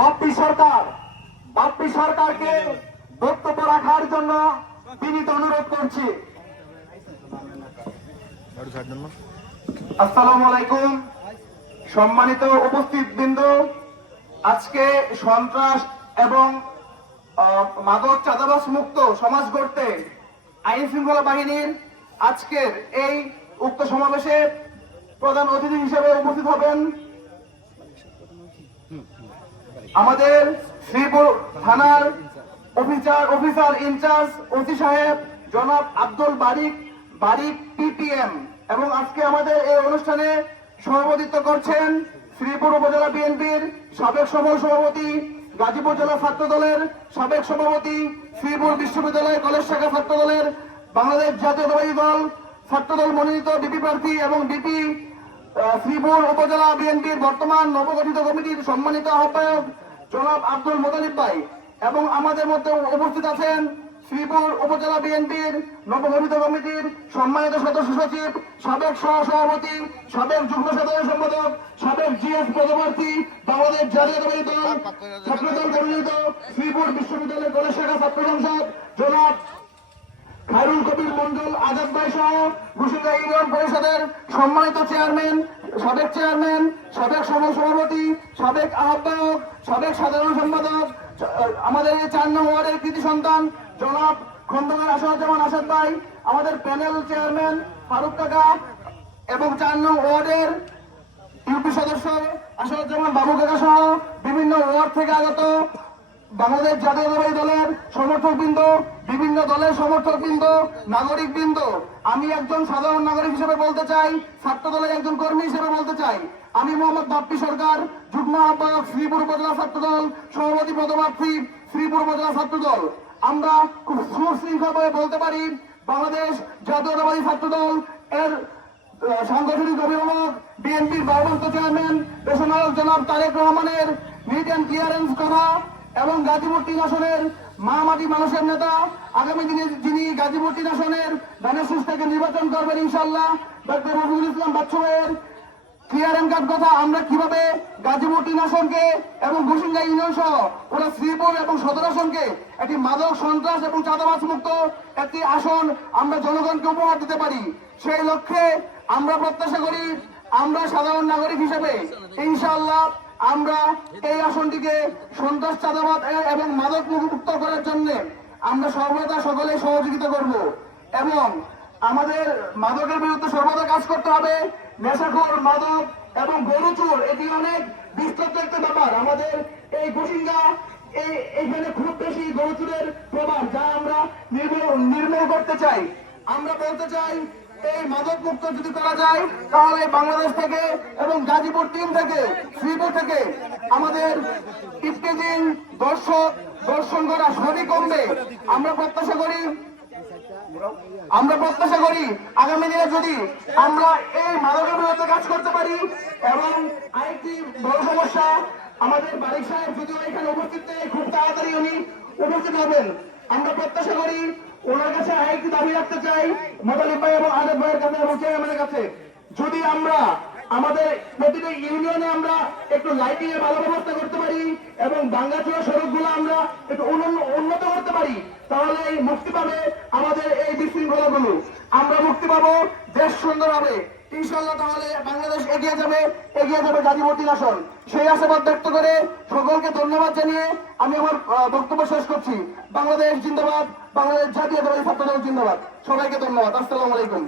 বাপ্পি সরকার, বাপ্পি সরকারকে বক্তব্য রাখার জন্য বিনীত অনুরোধ করছি। আসসালামু আলাইকুম। সম্মানিত উপস্থিত বৃন্দ, আজকে সন্ত্রাস এবং মাদক চাঁদাবাস মুক্ত সমাজ গড়তে আইন শৃঙ্খলা বাহিনীর আজকের এই উক্ত সমাবেশে প্রধান অতিথি হিসেবে উপস্থিত হবেন আমাদের শ্রীপুর থানার অফিসার অফিসার ইনচার্জ ওসি সাহেব জনাব আব্দুল বারিক বারিক পিপিএম এবং আজকে আমাদের এই অনুষ্ঠানে সভাপতিত্ব করছেন শ্রীপুর উপজেলা বিএনপির সাবেক সফল সভাপতি গাজীপুর জেলা ছাত্র দলের সাবেক সভাপতি শ্রীপুর বিশ্ববিদ্যালয় কলেজ শাখা ছাত্র দলের বাংলাদেশ জাতীয়তাবাদী দল ছাত্রদল মনোনীত ডিপি প্রার্থী এবং আহ, শ্রীপুর উপজেলা বিএনপির বর্তমান নবগঠিত কমিটির সম্মানিত আহ্বায়ক জনাব আব্দুল মোতালিব ভাই এবং আমাদের মধ্যে উপস্থিত আছেন শ্রীপুর উপজেলা বিএনপির নবগঠিত কমিটির সম্মানিত সদস্য সচিব, সাবেক সহ সভাপতি সাবেক যুগ্ম সাধারণ সম্পাদক, সাবেক জিএস পদপ্রার্থী, বাংলাদেশ জাতীয়তাবাদী দল, ছাত্রদল মনোনীত শ্রীপুর বিশ্ববিদ্যালয়ের কলেজ শাখা ছাত্র সংসদ, জনাব খায়রুল কবির মন্ডল আজাদ ভাই সহ ঘোষিত ইউনিয়ন পরিষদের সম্মানিত চেয়ারম্যান, সাবেক চেয়ারম্যান, সাবেক সভাপতি, সাবেক আহ্বায়ক, সাবেক সাধারণ সম্পাদক, আমাদের এই চার নং ওয়ার্ডের কৃতি সন্তান, জনাব খন্দকার আসাদুজ্জামান আসাদ ভাই, আমাদের প্যানেল চেয়ারম্যান ফারুক কাকা এবং চার নং ওয়ার্ডের ইউপি সদস্য আসাদুজ্জামান বাবু কাকা সহ বিভিন্ন ওয়ার্ড থেকে আগত বাংলাদেশ জাতীয়তাবাদী দলের সমর্থক বৃন্দ বিভিন্ন দলের সমর্থক বৃন্দ নাগরিক বৃন্দ আমি একজন সাধারণ নাগরিক হিসেবে বলতে চাই, ছাত্র দলের একজন কর্মী হিসেবে বলতে চাই। আমি মোহাম্মদ বাপ্পি সরকার, যুগ্ম আহ্বায়ক শ্রীপুর উপজেলা ছাত্র দল, সভাপতি পদপ্রার্থী শ্রীপুর উপজেলা ছাত্র দল। আমরা খুব সুশৃঙ্খলভাবে বলতে পারি, বাংলাদেশ জাতীয়তাবাদী ছাত্র দল এর সাংগঠনিক অভিভাবক, বিএনপির ভারপ্রাপ্ত চেয়ারম্যান পেশনায়ক জনাব তারেক রহমানের, নিট অ্যান্ড ক্লিয়ারেন্স করা এবং গাজীপুর তিন আসনের মা মাটি মানুষের নেতা। আগামী দিনে যিনি গাজীপুর তিন আসনের ধানের থেকে নির্বাচন করবেন ইনশাল্লাহ ডক্টর রফিকুল ইসলাম বাচ্চু ভাইয়ের কার্ড কথা, আমরা কীভাবে গাজীপুর তিন আসনকে এবং ঘুষিঙ্গা ইউনিয়ন সহ ওরা শ্রীপুর এবং সদর আসনকে একটি মাদক সন্ত্রাস এবং চাঁদাবাজ মুক্ত একটি আসন আমরা জনগণকে উপহার দিতে পারি, সেই লক্ষ্যে আমরা প্রত্যাশা করি আমরা সাধারণ নাগরিক হিসেবে। ইনশাআল্লাহ আমরা এই আসনটিকে সন্ত্রাস চাঁদাবাদ এবং মাদক মুক্ত করার জন্য আমরা সর্বদা সকলে সহযোগিতা করব এবং আমাদের মাদকের বিরুদ্ধে সর্বদা কাজ করতে হবে। নেশাখোর, মাদক এবং গরু চোর, এটি অনেক বিস্তৃত একটা ব্যাপার। আমাদের এই ঘুষিঙ্গা এই এখানে খুব বেশি গরু চোরের প্রভাব যা আমরা নির্মূল নির্মূল করতে চাই। আমরা বলতে চাই এই মাদক মুক্ত যদি করা যায়, তাহলে বাংলাদেশ থেকে এবং গাজীপুর টিম থেকে, শ্রীপুর থেকে আমাদের ইফতেজিং দর্শক দর্শন করা সবই কমবে। আমরা প্রত্যাশা করি, আমরা প্রত্যাশা করি আগামী দিনে যদি আমরা এই মাদকের বিরুদ্ধে কাজ করতে পারি এবং আরেকটি বড় সমস্যা, আমাদের বারিক সাহেব যদিও এখানে উপস্থিত খুব তাড়াতাড়ি উনি উপস্থিত হবেন। আমরা প্রত্যাশা করি ওনার কাছে আরেকটি দাবি রাখতে চাই, মোতালিব ভাই এবং আদেব ভাইয়ের কাছে এবং চেয়ারম্যানের কাছে। যদি আমরা আমাদের প্রতিটা ইউনিয়নে আমরা একটু লাইটিং এর ভালো ব্যবস্থা করতে পারি এবং বাঙ্গাচোরা সড়কগুলো আমরা একটু উন্ন- উন্নত করতে পারি, তাহলে এই মুক্তি পাবে আমাদের এই বিশৃঙ্খলাগুলো আমরা মুক্তি পাবো দেশ সুন্দর হবে। ইনশাল্লাহ তাহলে বাংলাদেশ এগিয়ে যাবে এগিয়ে যাবে গাজীপুর আসন। সেই আশাবাদ ব্যক্ত করে সকলকে ধন্যবাদ জানিয়ে আমি আমার বক্তব্য শেষ করছি। বাংলাদেশ জিন্দাবাদ, বাংলাদেশ জাতীয় ছাত্র দল জিন্দাবাদ। সবাইকে ধন্যবাদ। আসসালামু আলাইকুম।